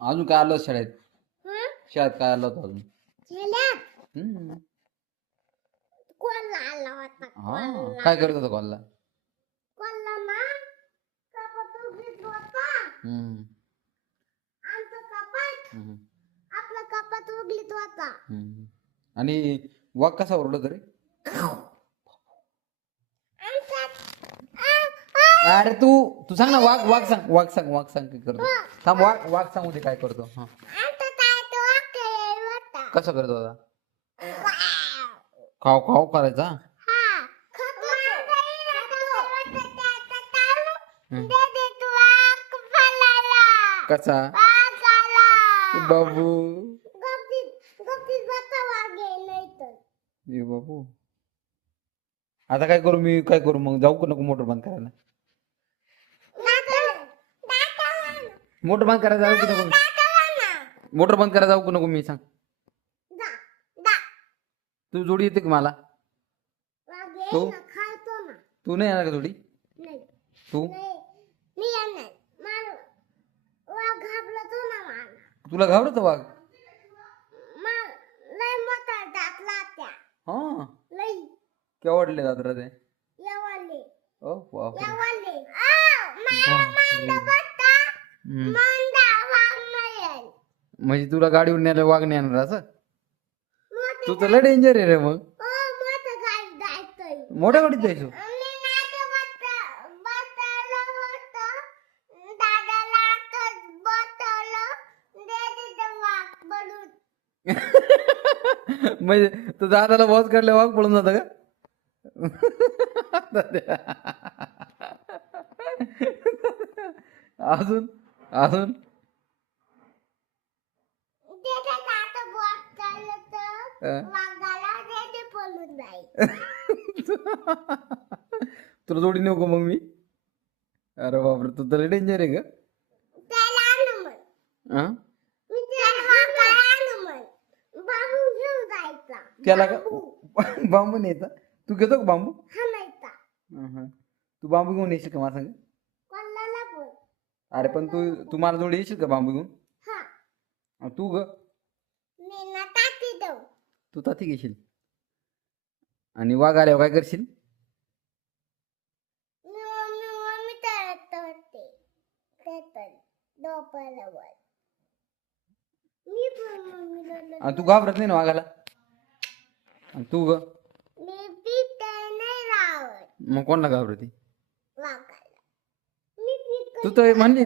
अजून काय आलं शाळेत? शाळेत काय आलं होतं अजून? हा, काय करत होता कॉलला? आणि वाघ कसा ओरडत रे? अरे तू तू सांग ना, वाघ वाघ सांग, वाघ सांग, वाघ सांग काय करतो. थांब, वाघ वाघ सांगू दे काय करतो. हा, कसं करतो दादा? खाव खाव करायचा. कसा बाबू? ये बाबू, आता काय करू मी? काय करू मग? जाऊ का नको मोटर बंद करायला? मोटर बंद करायला जाऊ की नको? मोटर बंद करायला जाऊ का नको मी? सांग. तू जोडी येते का मला? तू तू नाही येणार का जोडी? तू तुला घाबरत वाघ? हा, केवढले दादरा ते? ओ बापरे. म्हणजे तुला गाडीवर न्यायला वाघ नाही येणार असं? तू तर लय डेंजर आहे रे मग. मोठ्या गाडीत जायचो? म्हणजे तू दादाला बॉस काढले वाघ पळून जातं का? अजून अजून तुला जोडी नको मग मी? अरे बापरे, तू तर डेंजर आहे का? त्याला का बांबू न्यायचा? तू घेतो का बांबू? तू बांबू घेऊन येशील का मला सांग? अरे पण तू तू मला जोडी येशील का बांबू घेऊन? तू ग तू ताती घेशील आणि वाघ आल्यावर काय करशील? तू घाबरत नाही ना वाघाला? तू ग मग कोणाला घाबरते? तू तर म्हणली